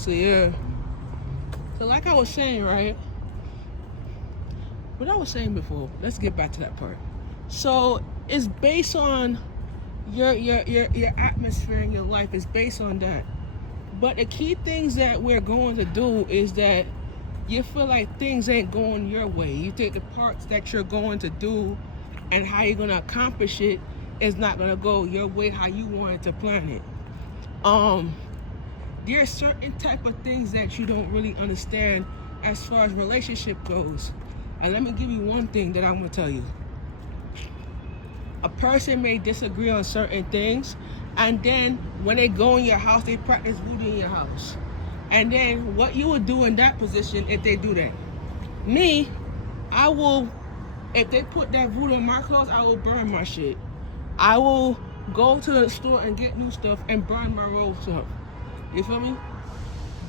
So yeah. So like I was saying, right? What I was saying before, let's get back to that part. So it's based on your atmosphere in your life is based on that. But the key things that we're going to do is that you feel like things ain't going your way. You think the parts that you're going to do and how you're going to accomplish it is not going to go your way how you wanted to plan it. There are certain type of things that you don't really understand as far as relationship goes. And let me give you one thing that I'm going to tell you. A person may disagree on certain things, and then when they go in your house, they practice voodoo in your house. And then what you would do in that position if they do that? Me, I will, if they put that voodoo in my clothes, I will burn my shit. I will go to the store and get new stuff and burn my old stuff. You feel me?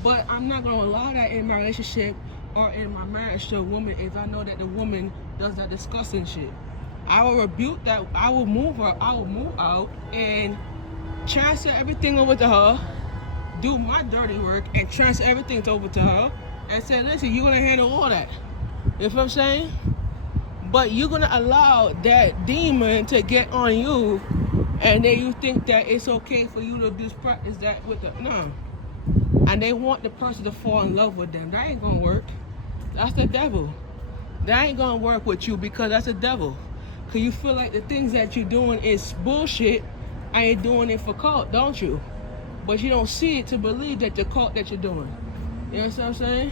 But I'm not gonna allow that in my relationship or in my marriage to a woman if I know that the woman does that disgusting shit. I will rebuke that. I will move her. I will move out and transfer everything over to her, do my dirty work, and transfer everything over to her, and say, listen, you're gonna handle all that. You know what I'm saying? But you're gonna allow that demon to get on you, and then you think that it's okay for you to just practice that with the no. And they want the person to fall in love with them. That ain't gonna work. That's the devil. That ain't gonna work with you because that's the devil. Cause you feel like the things that you're doing is bullshit. I ain't doing it for cult, don't you? But you don't see it to believe that the cult that you're doing. You know what I'm saying?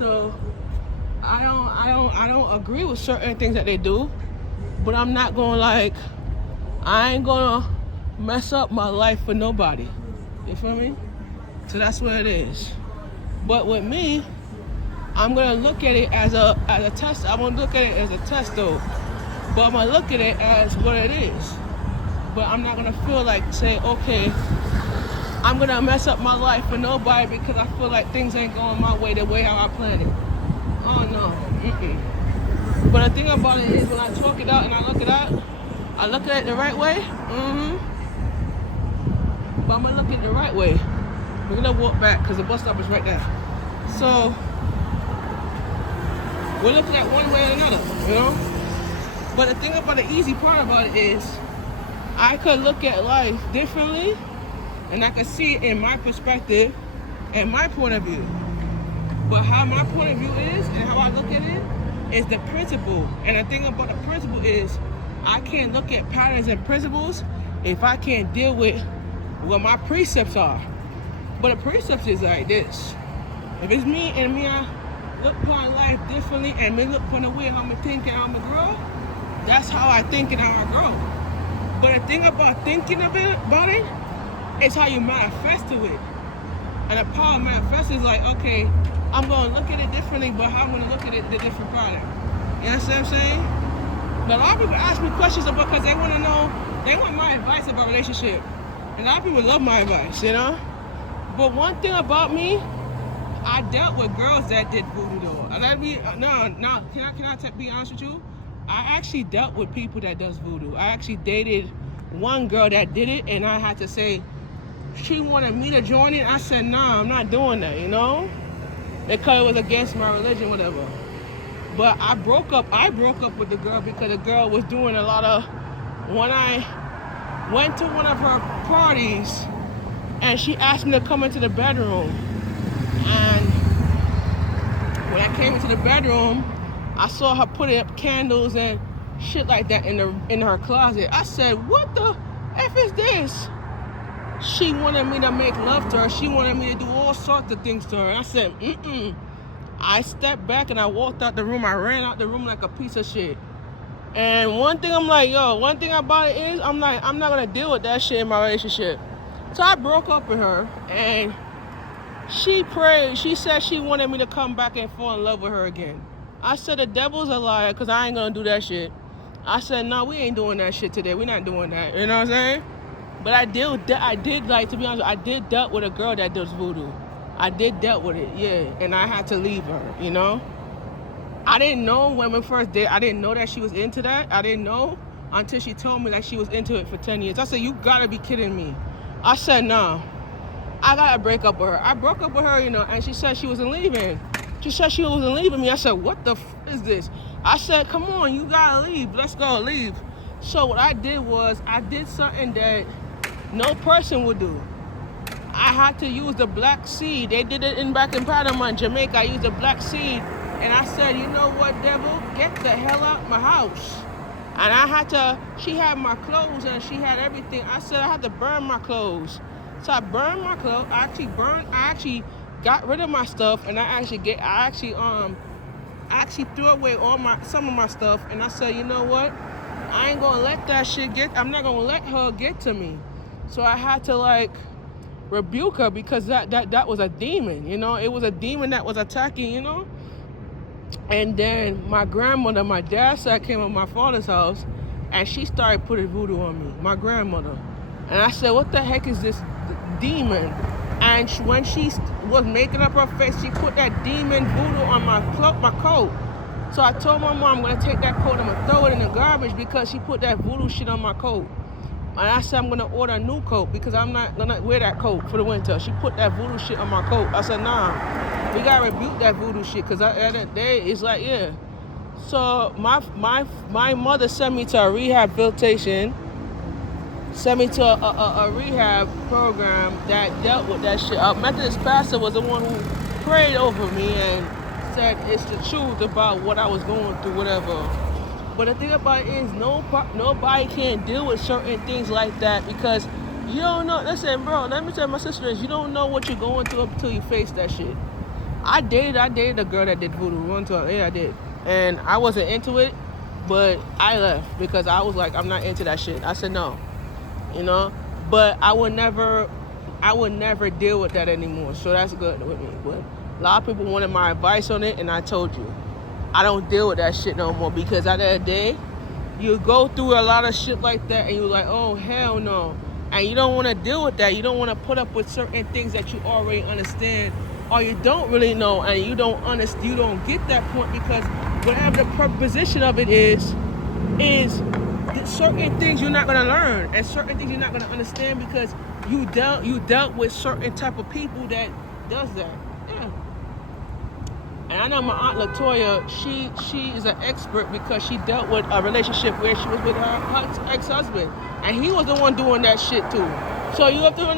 So I don't agree with certain things that they do, but I'm not gonna I ain't gonna mess up my life for nobody. You feel me? So that's what it is. But with me, I'm gonna look at it as a test. I'm gonna look at it as a test though. But I'm gonna look at it as what it is. But I'm not gonna feel like say, okay, I'm gonna mess up my life for nobody because I feel like things ain't going my way the way how I planned it. Oh no. Mm-mm. But the thing about it is when I talk it out and I look at it the right way. But I'm gonna look at it the right way. We're gonna walk back because the bus stop is right there. So we're looking at one way or another, you know? But the thing about the easy part about it is I could look at life differently and I could see it in my perspective and my point of view. But how my point of view is and how I look at it is the principle. And the thing about the principle is I can't look at patterns and principles if I can't deal with what my precepts are. But the precepts is like this. If it's me and me, I look upon life differently and me look upon the way how I'm thinking I'm a girl, that's how I think and how I grow. But the thing about thinking about it is how you manifest to it. And the power of manifest is like, okay, I'm going to look at it differently, but how I'm going to look at it the different pattern. You know what I'm saying? But a lot of people ask me questions because they want to know, they want my advice about relationship. And a lot of people love my advice, you know? But one thing about me, I dealt with girls that did voodoo though. Can I be honest with you? I actually dealt with people that does voodoo. I actually dated one girl that did it, and I had to say, she wanted me to join it. I said, nah, I'm not doing that, you know? Because it was against my religion, whatever. But I broke up with the girl because the girl was doing a lot of, when I went to one of her parties, and she asked me to come into the bedroom. And when I came into the bedroom, I saw her putting up candles and shit like that in her closet. I said, what the F is this? She wanted me to make love to her. She wanted me to do all sorts of things to her. And I said, I stepped back and I walked out the room. I ran out the room like a piece of shit. And one thing I'm like, one thing about it is, I'm not gonna deal with that shit in my relationship. So I broke up with her, and she prayed. She said she wanted me to come back and fall in love with her again. I said, the devil's a liar, because I ain't gonna do that shit. I said, no, we ain't doing that shit today. We're not doing that. You know what I'm saying? But I did like, to be honest, I did dealt with a girl that does voodoo. I did dealt with it, yeah. And I had to leave her, you know? I didn't know when we first did. I didn't know that she was into that. I didn't know until she told me that she was into it for 10 years. I said, you gotta be kidding me. I said, no. I gotta break up with her. I broke up with her, and she said she wasn't leaving. She said she wasn't leaving me. I said, what the is this? I said, come on, you gotta leave. Let's go, leave. So what I did was, I did something that no person would do. I had to use the black seed. They did it back in Panama, in Jamaica. I used the black seed. And I said, you know what, devil? Get the hell out my house. And I had to, she had my clothes and she had everything. I said I had to burn my clothes. So I burned my clothes. I actually got rid of my stuff, and I actually threw away some of my stuff. And I said, you know what? I ain't gonna let that shit I'm not gonna let her get to me. So I had to rebuke her, because that was a demon, it was a demon that was attacking, And then my grandmother, my dad's side, came to my father's house, and she started putting voodoo on me, my grandmother. And I said, what the heck is this demon? And when she was making up her face, she put that demon voodoo on my coat. So I told my mom, I'm going to take that coat, I'm going to throw it in the garbage, because she put that voodoo shit on my coat. And I said, I'm going to order a new coat, because I'm not going to wear that coat for the winter. She put that voodoo shit on my coat. I said, nah, we got to rebuke that voodoo shit, because at that day, it's like, yeah. So my mother sent me to a rehabilitation, sent me to a rehab program that dealt with that shit. A Methodist pastor was the one who prayed over me and said it's the truth about what I was going through, whatever. But the thing about it is, nobody can deal with certain things like that, because you don't know. Listen, bro, let me tell my sisters, you don't know what you're going through until you face that shit. I dated a girl that did voodoo one time. Yeah, I did. And I wasn't into it, but I left because I was like, I'm not into that shit. I said no, but I would never deal with that anymore. So that's good with me. But a lot of people wanted my advice on it, and I told you, I don't deal with that shit no more, because at the end of the day, you go through a lot of shit like that, and you're like, oh, hell no. And you don't want to deal with that. You don't want to put up with certain things that you already understand, or you don't really know, and you don't get that point, because whatever the proposition of it is certain things you're not going to learn, and certain things you're not going to understand, because you dealt with certain type of people that does that. Yeah. And I know my Aunt Latoya, she is an expert, because she dealt with a relationship where she was with her ex-husband, and he was the one doing that shit too. So you have to,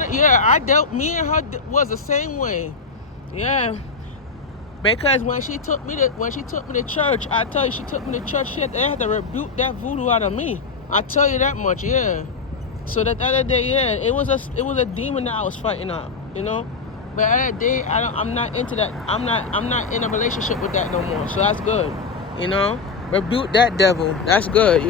me and her was the same way. Yeah. Because when she took me to church, I tell you, she took me to church, they had to rebuke that voodoo out of me. I tell you that much, yeah. So that other day, yeah, it was a demon that I was fighting out, But at that day, I'm not into that. I'm not in a relationship with that no more. So that's good, Rebuke that devil. That's good.